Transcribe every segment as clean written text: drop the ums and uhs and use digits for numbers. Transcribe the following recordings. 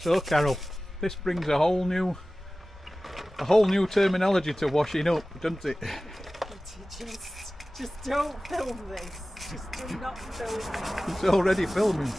So Carol, this brings a whole new terminology to washing up, doesn't it? Just don't film this. Just do not film it. It's already filming.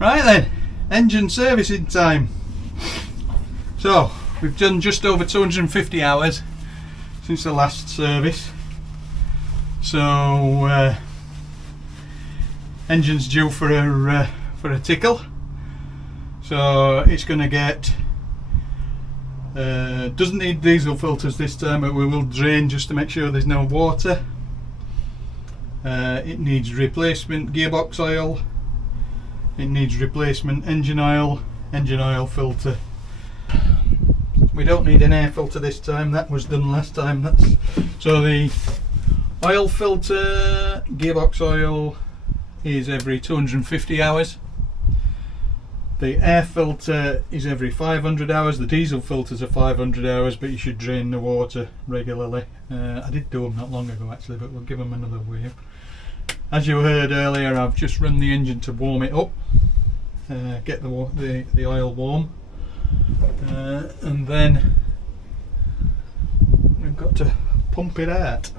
Right then, engine servicing time. So we've done just over 250 hours since the last service. So engine's due for a tickle. So it's going to get doesn't need diesel filters this time, but we will drain just to make sure there's no water. It needs replacement gearbox oil. It needs replacement engine oil filter. We don't need an air filter this time, that was done last time. So the oil filter, gearbox oil is every 250 hours. The air filter is every 500 hours. The diesel filters are 500 hours, but you should drain the water regularly. I did do them not long ago actually, but we'll give them another wave. As you heard earlier, I've just run the engine to warm it up, get the oil warm, and then we've got to pump it out.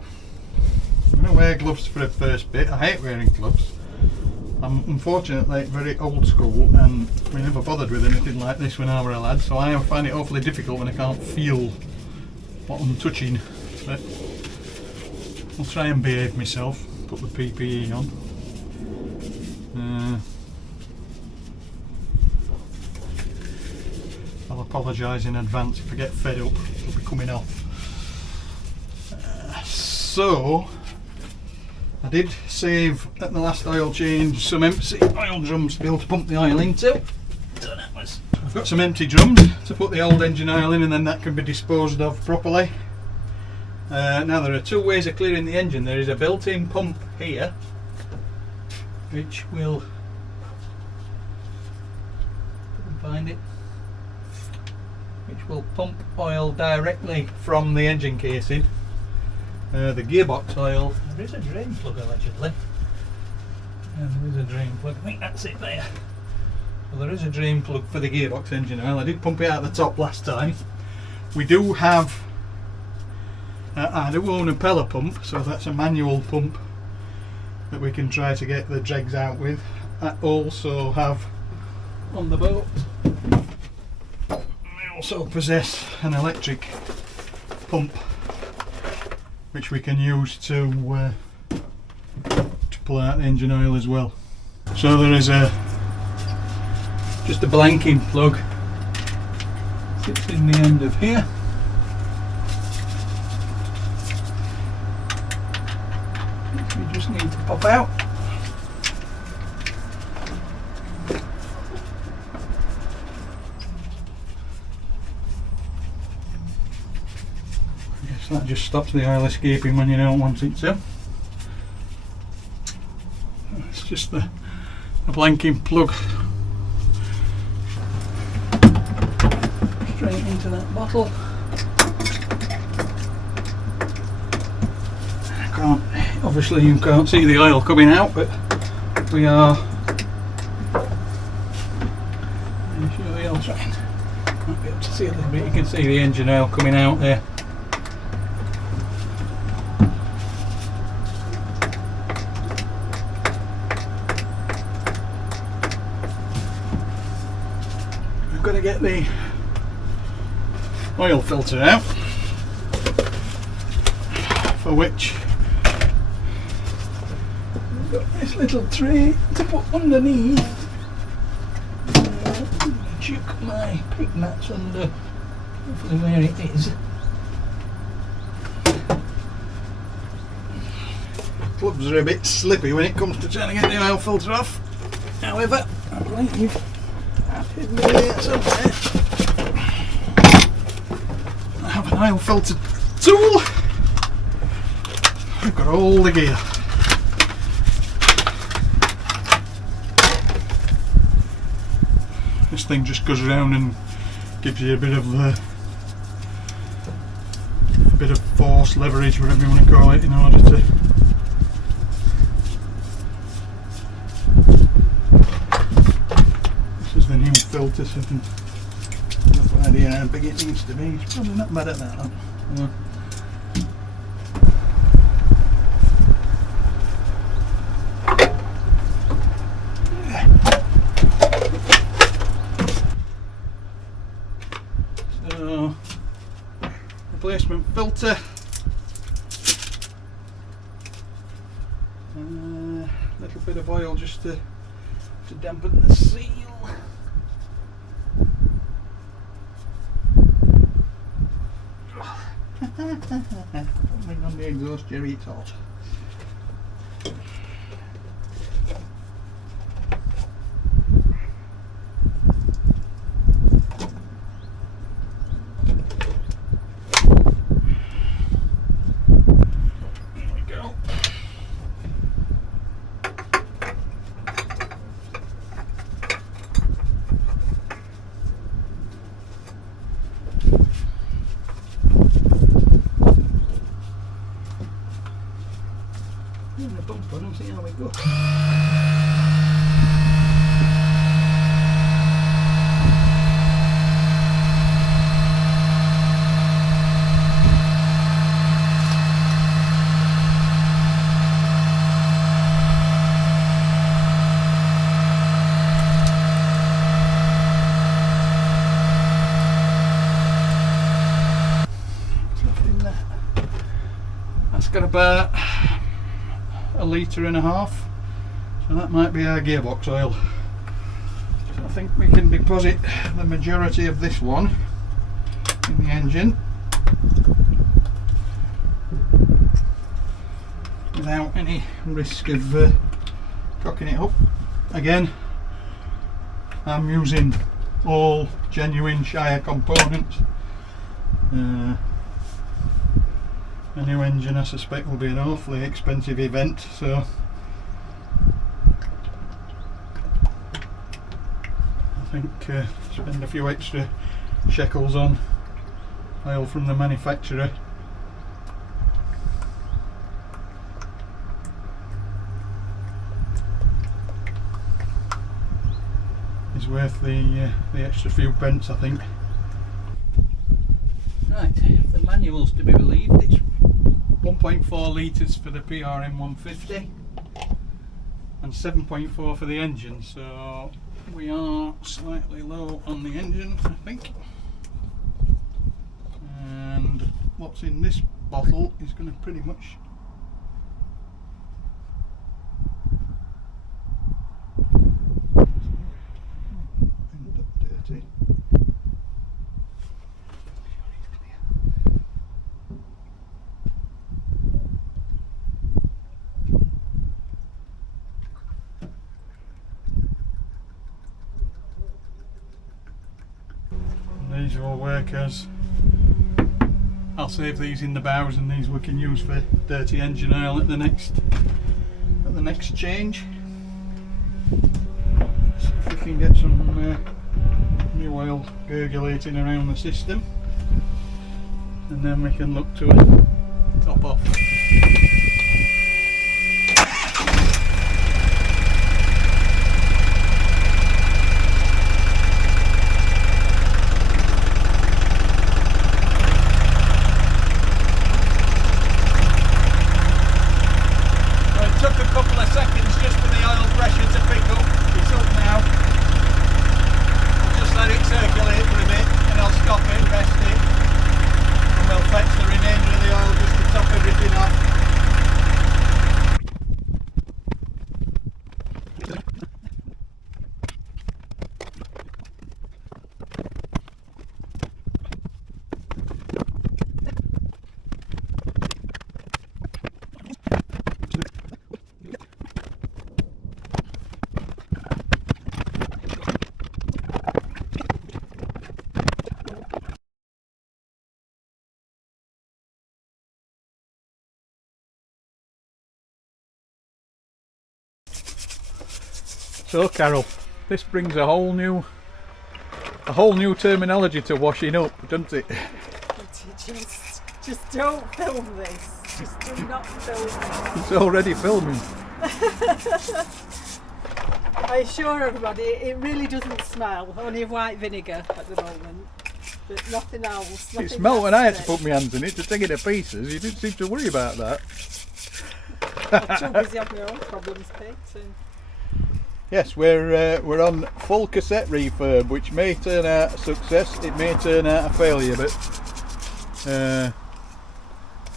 I'm going to wear gloves for the first bit. I hate wearing gloves. I'm unfortunately very old school and we never bothered with anything like this when I was a lad, so I find it awfully difficult when I can't feel what I'm touching, but I'll try and behave myself, put the PPE on. I'll apologise in advance if I get fed up, it'll be coming off. So I did save at the last oil change some empty oil drums to be able to pump the oil into. I've got some empty drums to put the old engine oil in, and then that can be disposed of properly. Now there are two ways of clearing the engine. There is a built-in pump here which will find it, which will pump oil directly from the engine casing. The gearbox oil, there is a drain plug allegedly. Yeah, there is a drain plug, I think that's it there. Well, there is a drain plug for the gearbox engine oil. I did pump it out the top last time. We do have, I do own a Pella pump, so that's a manual pump that we can try to get the dregs out with. I also have on the boat, I also possess an electric pump which we can use to pull out the engine oil as well. So there is just a blanking plug, sits in the end of here. Which we just need to pop out. That just stops the oil escaping when you don't want it to. It's just the blanking plug straight into that bottle. Obviously you can't see the oil coming out, but we are. I'll try and might be able to see a little bit. You can see the engine oil coming out there. Got to get the oil filter out, for which I've got this little tray to put underneath. Chuck my pig mats under, hopefully where it is. Gloves are a bit slippy when it comes to trying to get the oil filter off. However, I believe hidden there somewhere I have an oil filter tool. I've got all the gear. This thing just goes around and gives you a bit of force, leverage, whatever you want to call it, in order to the new filter, so I can have an idea how big it needs to be. It's probably not bad at that. So, replacement filter. Little bit of oil just to dampen the seal. Coming on the exhaust, Jerry, it's hot. There we go. The bump on and see how we go. Nothing there. That's got about a litre and a half, so that might be our gearbox oil. So I think we can deposit the majority of this one in the engine. without any risk of cocking it up. Again, I'm using all genuine Sh1t components. A new engine, I suspect, will be an awfully expensive event, so I think spend a few extra shekels on oil from the manufacturer. Is worth the extra few pence, I think. Right, if the manual's to be believed, it's 1.4 litres for the PRM 150 and 7.4 for the engine, so we are slightly low on the engine, I think. And what's in this bottle is going to pretty much end up dirty. These will work as, I'll save these in the bows, and these we can use for dirty engine oil at the next change. See if we can get some new oil gurgulating around the system, and then we can look to top off. So Carol, this brings a whole new terminology to washing up, doesn't it? Just don't film this. Just do not film this. It's already filming. I assure everybody, it really doesn't smell. Only of white vinegar at the moment, but nothing else. It smelled when I had to put my hands in it to take it to pieces. You didn't seem to worry about that. I'm too busy having my own problems, Pete. Yes, we're on full cassette refurb, which may turn out a success, it may turn out a failure, but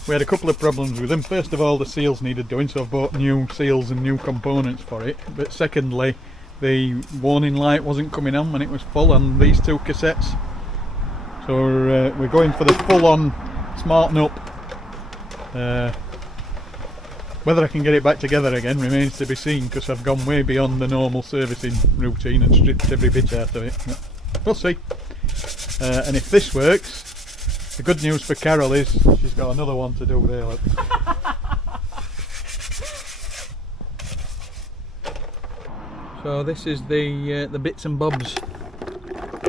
we had a couple of problems with them. First of all, the seals needed doing, so I've bought new seals and new components for it. But secondly, the warning light wasn't coming on when it was full on these two cassettes. So we're going for the full-on smarten up. Whether I can get it back together again remains to be seen, because I've gone way beyond the normal servicing routine and stripped every bit out of it. But we'll see. And if this works, the good news for Carol is she's got another one to do there. Look. So this is the bits and bobs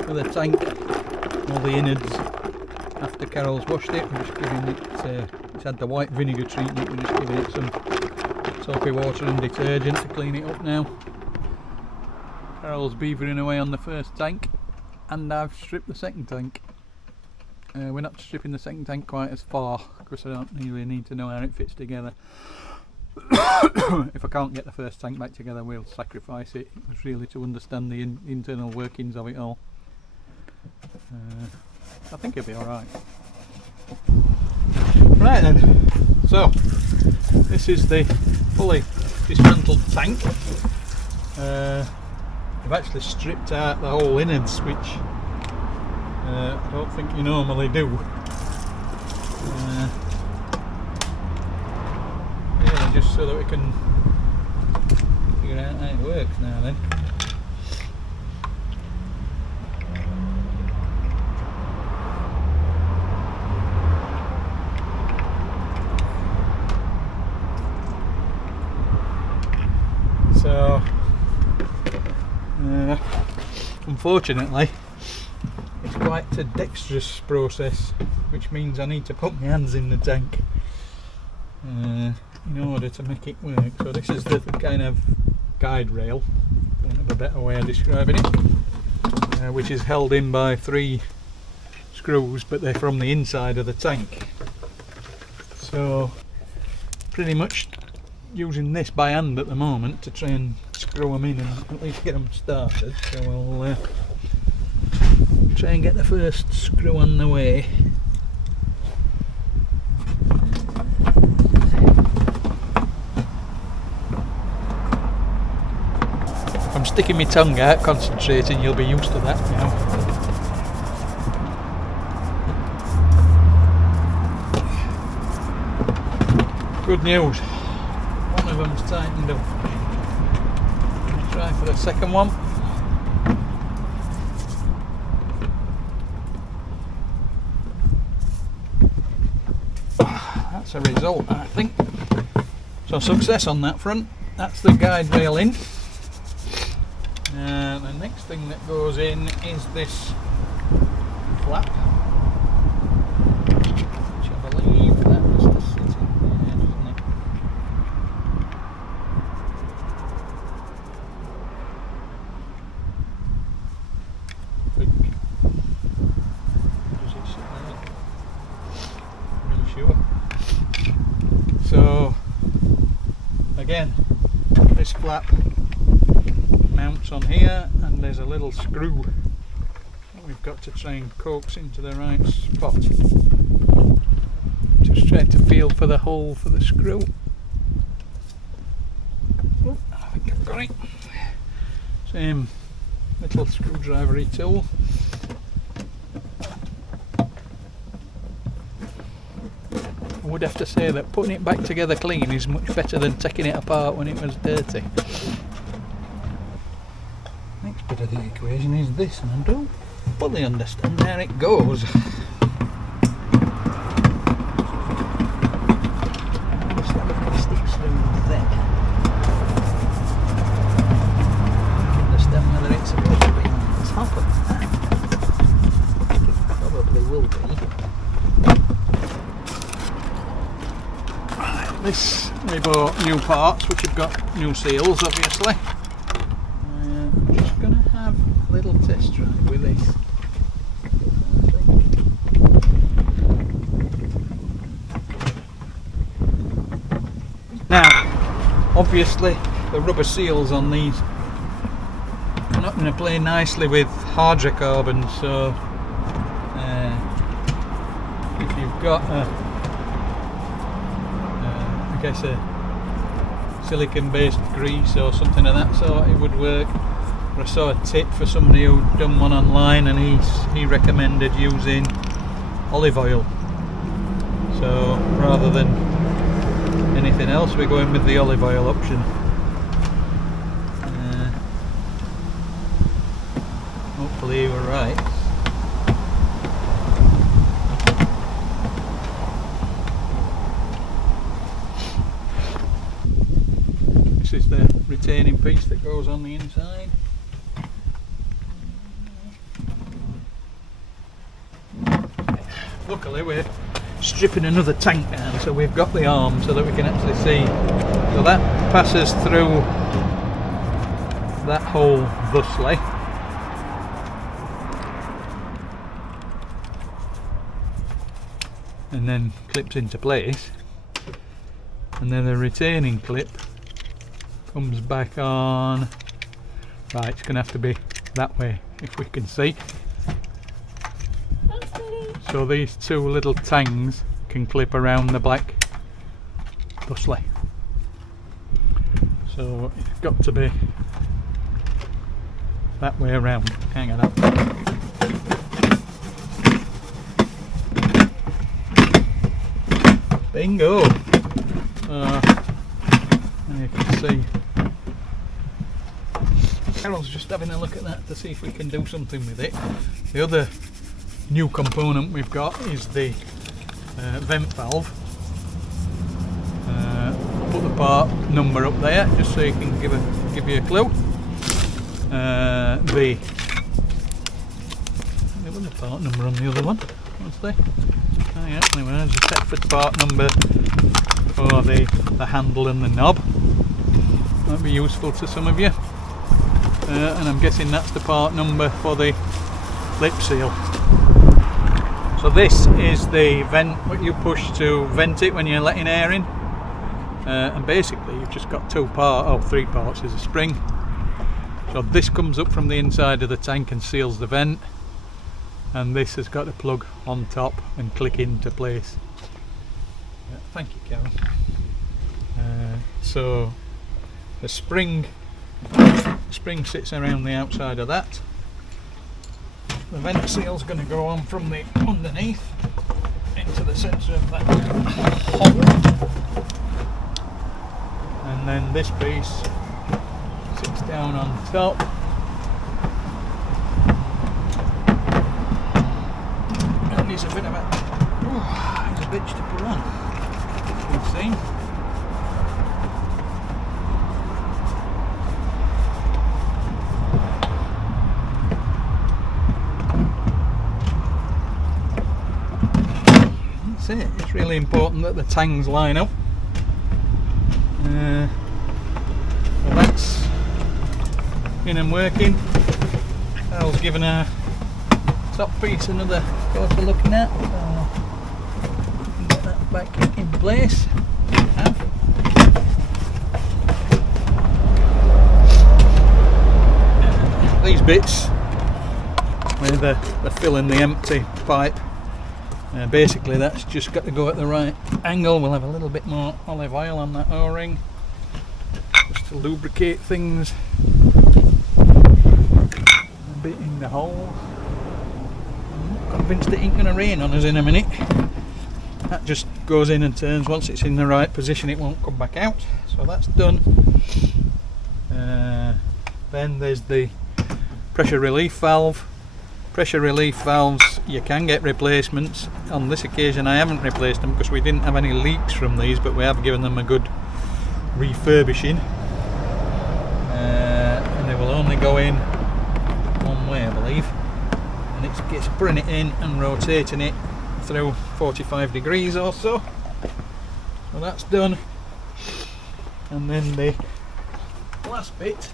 for the tank, all the innards. After Carol's washed it, we're just giving it, it's had the white vinegar treatment, we're just giving it some soapy water and detergent to clean it up now. Carol's beavering away on the first tank, and I've stripped the second tank. We're not stripping the second tank quite as far, because I don't really need to know how it fits together. If I can't get the first tank back together, we'll sacrifice it. It was really to understand the internal workings of it all. I think it'll be alright. Right then, so this is the fully dismantled tank. I've actually stripped out the whole innards, which I don't think you normally do. Yeah, just so that we can figure out how it works now then. So unfortunately it's quite a dexterous process, which means I need to put my hands in the tank in order to make it work. So this is the kind of guide rail, for want of a better way of describing it, which is held in by 3 screws, but they're from the inside of the tank. So pretty much using this by hand at the moment to try and screw them in and at least get them started. So we'll try and get the first screw on the way. I'm sticking my tongue out, concentrating, you'll be used to that now. Good news, one of them's tightened up. Let's try for the second one. That's a result, I think. So success on that front. That's the guide rail in. And the next thing that goes in is this flap, which I believe that has to sit in there, doesn't it? Does it sit there? Really sure. So again, this flap mounts on here, and there's a little screw that we've got to try and coax into the right spot. Just try to feel for the hole for the screw. Oh, I think I've got it. Same little screwdriver-y tool. I would have to say that putting it back together clean is much better than taking it apart when it was dirty. Next bit of the equation is this, and I don't fully understand how it goes. I understand if it sticks through there. I understand whether it's supposed to be on top of that. I think it probably will be. Right, this we bought new parts, which have got new seals, obviously. Little test drive with this. Now, obviously, the rubber seals on these are not going to play nicely with hydrocarbons. So, if you've got I guess a silicon-based grease or something of that sort, it would work. I saw a tip for somebody who'd done one online, and he recommended using olive oil. So rather than anything else, we're going with the olive oil option. Hopefully you were right. This is the retaining piece that goes on the inside. Luckily we're stripping another tank down, so we've got the arm so that we can actually see. So that passes through that hole thusly. And then clips into place. And then the retaining clip comes back on. Right, it's going to have to be that way if we can see. So these two little tangs can clip around the black thusly. So it's got to be that way around. Hang on up. Bingo! And you can see Carol's just having a look at that to see if we can do something with it. The other new component we've got is the vent valve. I'll put the part number up there just so you can give you a clue. There was a part number on the other one. What's there? Oh yeah, anyway, there's a Thetford part number for the handle and the knob. Might be useful to some of you. And I'm guessing that's the part number for the lip seal. So this is the vent, what you push to vent it when you're letting air in. And basically you've just got three parts. There's a spring. So this comes up from the inside of the tank and seals the vent. And this has got a plug on top and click into place. Thank you, Karen. So the spring sits around the outside of that. The vent seal's going to go on from the underneath into the centre of that hole, and then this piece sits down on top. And it's a bit of it's a bitch to put on. You've seen. It's really important that the tangs line up. Well, that's in and working. Carol's given our top piece another go for looking at, so we can get that back in place. These bits where they're filling the empty pipe. Basically that's just got to go at the right angle. We'll have a little bit more olive oil on that O-ring just to lubricate things a bit in the hole. I'm not convinced it ain't going to rain on us in a minute. That just goes in and turns. Once it's in the right position it won't come back out, so that's done. Then there's the pressure relief valve. Pressure relief valves, you can get replacements. On this occasion I haven't replaced them because we didn't have any leaks from these, but we have given them a good refurbishing. And they will only go in one way, I believe. And it's putting it in and rotating it through 45 degrees or so. So that's done. And then the last bit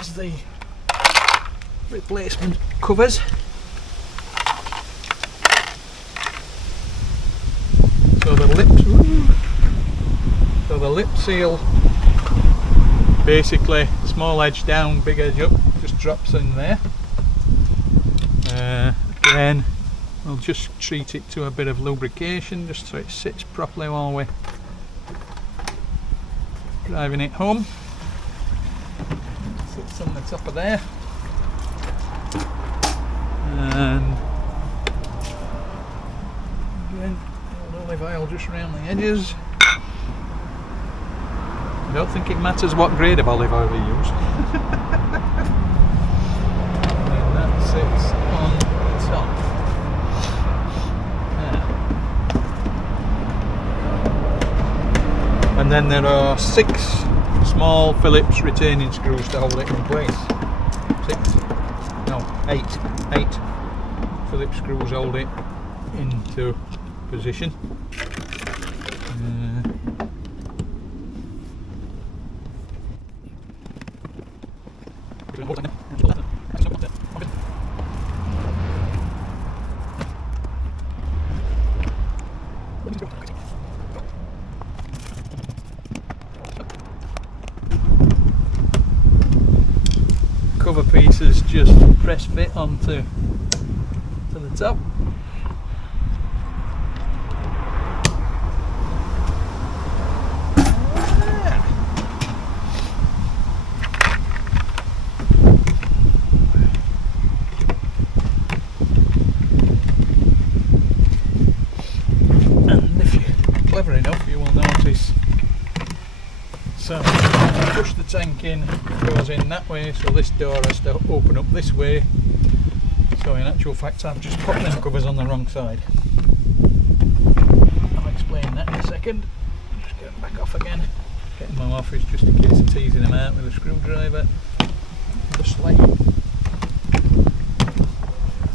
is the replacement covers. So the lip seal, basically small edge down, big edge up, just drops in there. Again, we'll just treat it to a bit of lubrication just so it sits properly while we're driving it home. Sits on the top of there, and again olive oil just around the edges. I don't think it matters what grade of olive oil you use. And that sits on top. There. And then there are 6 small Phillips retaining screws to hold it in place. 8 Phillips screws hold it into position. Cover pieces just press fit onto the top. So push the tank in, goes in that way, so this door has to open up this way. So in actual fact I've just put them covers on the wrong side. I'll explain that in a second. Just get them back off again. Getting them off is just in case of teasing them out with a screwdriver. Just like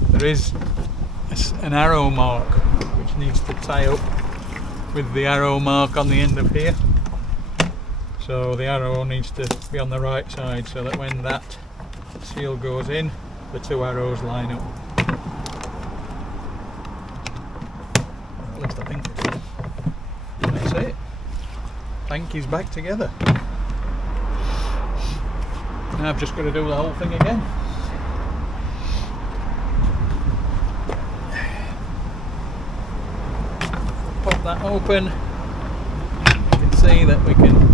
there is an arrow mark which needs to tie up with the arrow mark on the end of here. So the arrow needs to be on the right side so that when that seal goes in, the two arrows line up. At least I think that's it. Tank is back together. Now I've just got to do the whole thing again. Pop that open. You can see that we can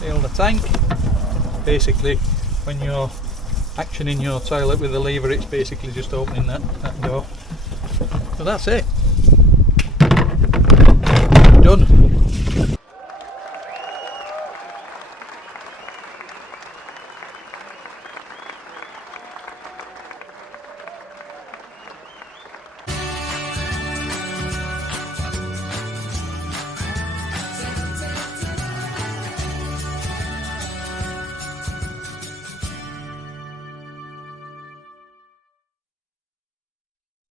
seal the tank. Basically, when you're actioning your toilet with the lever, it's basically just opening that door. So that's it. Done.